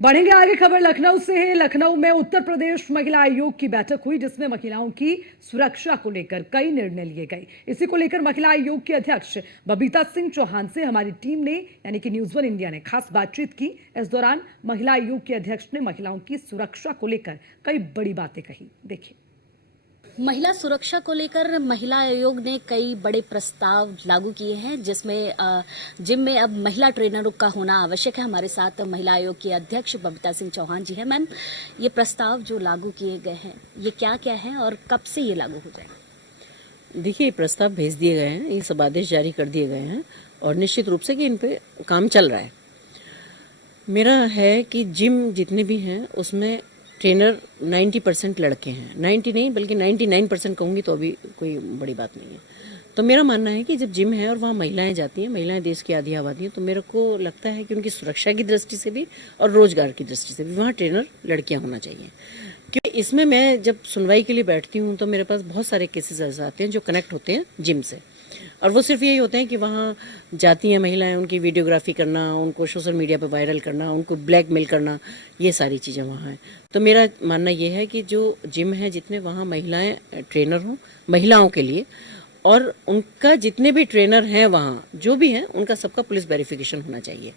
बढ़ेंगे आगे। खबर लखनऊ से है। लखनऊ में उत्तर प्रदेश महिला आयोग की बैठक हुई, जिसमें महिलाओं की सुरक्षा को लेकर कई निर्णय लिए गए। इसी को लेकर महिला आयोग के अध्यक्ष बबीता सिंह चौहान से हमारी टीम ने यानी कि न्यूज़ वन इंडिया ने खास बातचीत की। इस दौरान महिला आयोग के अध्यक्ष ने महिलाओं की सुरक्षा को लेकर कई बड़ी बातें कही। देखिए, महिला सुरक्षा को लेकर महिला आयोग ने कई बड़े प्रस्ताव लागू किए हैं, जिसमें जिम में अब महिला ट्रेनरों का होना आवश्यक है। हमारे साथ महिला आयोग की अध्यक्ष बबीता सिंह चौहान जी हैं। मैम, ये प्रस्ताव जो लागू किए गए हैं, ये क्या क्या है और कब से ये लागू हो जाएगा? देखिए, ये प्रस्ताव भेज दिए गए हैं, ये सब आदेश जारी कर दिए गए हैं और निश्चित रूप से कि इन पे काम चल रहा है। मेरा है कि जिम जितने भी हैं उसमें ट्रेनर 90% लड़के हैं। 90 नहीं बल्कि 99% कहूँगी तो अभी कोई बड़ी बात नहीं है। तो मेरा मानना है कि जब जिम है और वहाँ महिलाएं जाती हैं, महिलाएं देश की आधी आबादी हैं, तो मेरे को लगता है कि उनकी सुरक्षा की दृष्टि से भी और रोजगार की दृष्टि से भी वहाँ ट्रेनर लड़कियाँ होना चाहिए। क्योंकि इसमें मैं जब सुनवाई के लिए बैठती हूँ तो मेरे पास बहुत सारे केसेस ऐसे आते हैं जो कनेक्ट होते हैं जिम से, और वो सिर्फ यही होते हैं कि वहाँ जाती हैं महिलाएं, उनकी वीडियोग्राफी करना, उनको सोशल मीडिया पे वायरल करना, उनको ब्लैकमेल करना, ये सारी चीज़ें वहाँ हैं। तो मेरा मानना ये है कि जो जिम है जितने वहाँ महिलाएं ट्रेनर हों महिलाओं के लिए, और उनका जितने भी ट्रेनर हैं वहाँ जो भी हैं उनका सबका पुलिस वेरिफिकेशन होना चाहिए।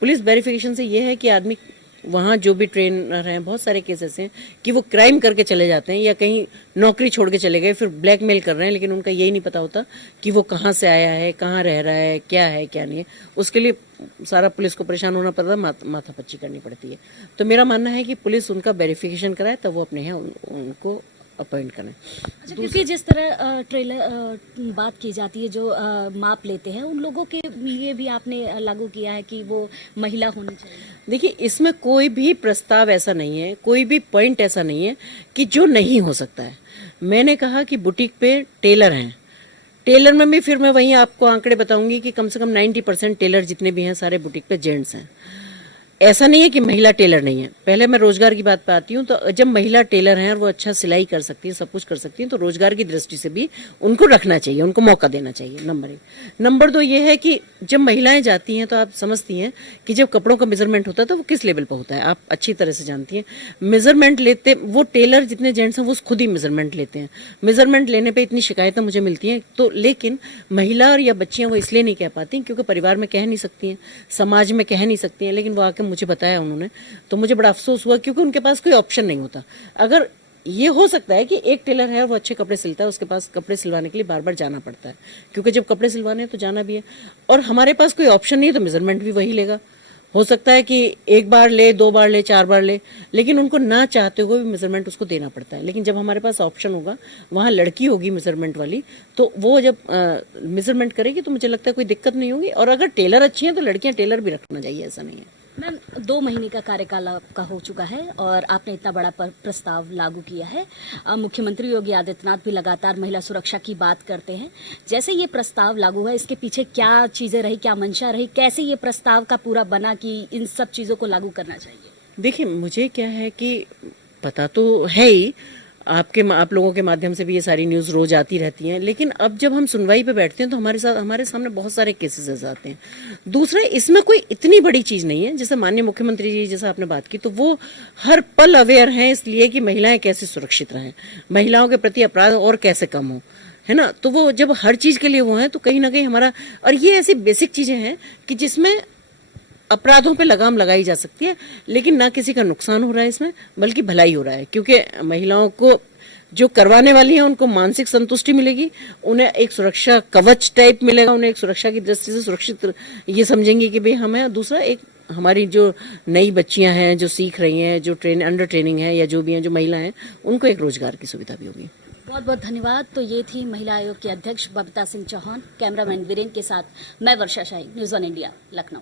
पुलिस वेरिफिकेशन से ये है कि आदमी वहाँ जो भी ट्रेनर हैं, बहुत सारे केसेस हैं कि वो क्राइम करके चले जाते हैं या कहीं नौकरी छोड़ के चले गए, फिर ब्लैकमेल कर रहे हैं, लेकिन उनका यही नहीं पता होता कि वो कहाँ से आया है, कहाँ रह रहा है क्या नहीं है। उसके लिए सारा पुलिस को परेशान होना पड़ता है, माथापच्ची करनी पड़ती है। तो मेरा मानना है कि पुलिस उनका वेरिफिकेशन कराए तब वो अपने यहाँ उनको अपॉइंट करें। अच्छा, क्योंकि जिस तरह ट्रेलर बात की जाती है, जो माप लेते हैं, उन लोगों के लिए भी आपने लागू किया है कि वो महिला होनी चाहिए। देखिए, इसमें कोई भी प्रस्ताव ऐसा नहीं है, कोई भी पॉइंट ऐसा नहीं है कि जो नहीं हो सकता है। मैंने कहा कि बुटीक पे टेलर हैं, टेलर में भी फिर मैं वहीं आपको आंकड़े बताऊंगी कि कम से कम 90% टेलर जितने भी हैं सारे बुटीक पे जेंट्स हैं। ऐसा नहीं है कि महिला टेलर नहीं है। पहले मैं रोजगार की बात पे आती हूँ, तो जब महिला टेलर हैं और वो अच्छा सिलाई कर सकती है, सब कुछ कर सकती है, तो रोजगार की दृष्टि से भी उनको रखना चाहिए, उनको मौका देना चाहिए। नंबर 1। नंबर 2 ये है कि जब महिलाएं जाती हैं तो आप समझती हैं कि जब कपड़ों का मेजरमेंट होता है तो वो किस लेवल पर होता है, आप अच्छी तरह से जानती हैं। मेजरमेंट लेते वो टेलर जितने जेंट्स हैं वो खुद ही मेजरमेंट लेते हैं। मेजरमेंट लेने पर इतनी शिकायतें मुझे मिलती हैं, तो लेकिन महिला और या बच्चियां वो इसलिए नहीं कह पाती क्योंकि परिवार में कह नहीं सकती हैं, समाज में कह नहीं सकती हैं, लेकिन वो आके मुझे बताया उन्होंने, तो मुझे बड़ा अफसोस हुआ क्योंकि उनके पास कोई ऑप्शन नहीं होता। अगर ये हो सकता है कि एक टेलर है और वो अच्छे कपड़े सिलता है, उसके पास कपड़े सिलवाने के लिए बार बार जाना पड़ता है, क्योंकि जब कपड़े सिलवाने हैं तो जाना भी है, और हमारे पास कोई ऑप्शन नहीं है तो मेजरमेंट भी वही लेगा। हो सकता है कि 1 बार ले, 2 बार ले, 4 बार ले, लेकिन उनको ना चाहते हुए भी मेजरमेंट उसको देना पड़ता है। लेकिन जब हमारे पास ऑप्शन होगा, वहाँ लड़की होगी मेजरमेंट वाली, तो वो जब मेजरमेंट करेगी तो मुझे लगता है कोई दिक्कत नहीं होगी। और अगर टेलर अच्छी हैं तो लड़कियां टेलर भी रखना चाहिए, ऐसा नहीं है। मैम, 2 महीने का कार्यकाल आपका हो चुका है और आपने इतना बड़ा प्रस्ताव लागू किया है। मुख्यमंत्री योगी आदित्यनाथ भी लगातार महिला सुरक्षा की बात करते हैं। जैसे ये प्रस्ताव लागू है, इसके पीछे क्या चीज़ें रही, क्या मंशा रही, कैसे ये प्रस्ताव का पूरा बना कि इन सब चीज़ों को लागू करना चाहिए? देखिए, मुझे क्या है कि पता तो है ही, आप लोगों के माध्यम से भी ये सारी न्यूज़ रोज आती रहती हैं, लेकिन अब जब हम सुनवाई पे बैठते हैं तो हमारे सामने बहुत सारे केसेस आते हैं। दूसरा, इसमें कोई इतनी बड़ी चीज़ नहीं है। जैसे माननीय मुख्यमंत्री जी जैसा आपने बात की, तो वो हर पल अवेयर हैं इसलिए कि महिलाएं कैसे सुरक्षित रहें, महिलाओं के प्रति अपराध और कैसे कम हो, है ना। तो वो जब हर चीज़ के लिए वो हैं तो कहीं ना कहीं हमारा, और ये ऐसी बेसिक चीज़ें हैं कि जिसमें अपराधों पे लगाम लगाई जा सकती है, लेकिन ना किसी का नुकसान हो रहा है इसमें, बल्कि भलाई हो रहा है, क्योंकि महिलाओं को जो करवाने वाली हैं उनको मानसिक संतुष्टि मिलेगी, उन्हें एक सुरक्षा कवच टाइप मिलेगा, उन्हें एक सुरक्षा की दृष्टि से सुरक्षित ये समझेंगे कि भाई हम हैं। दूसरा, एक हमारी जो नई बच्चियां हैं जो सीख रही हैं, जो अंडर ट्रेनिंग है या जो भी हैं, जो महिला हैं, उनको एक रोजगार की सुविधा भी होगी। बहुत बहुत धन्यवाद। तो ये थी महिला आयोग की अध्यक्ष बबीता सिंह चौहान। कैमरामैन वीरेन के साथ मैं वर्षा शाही, न्यूज़ वन इंडिया, लखनऊ।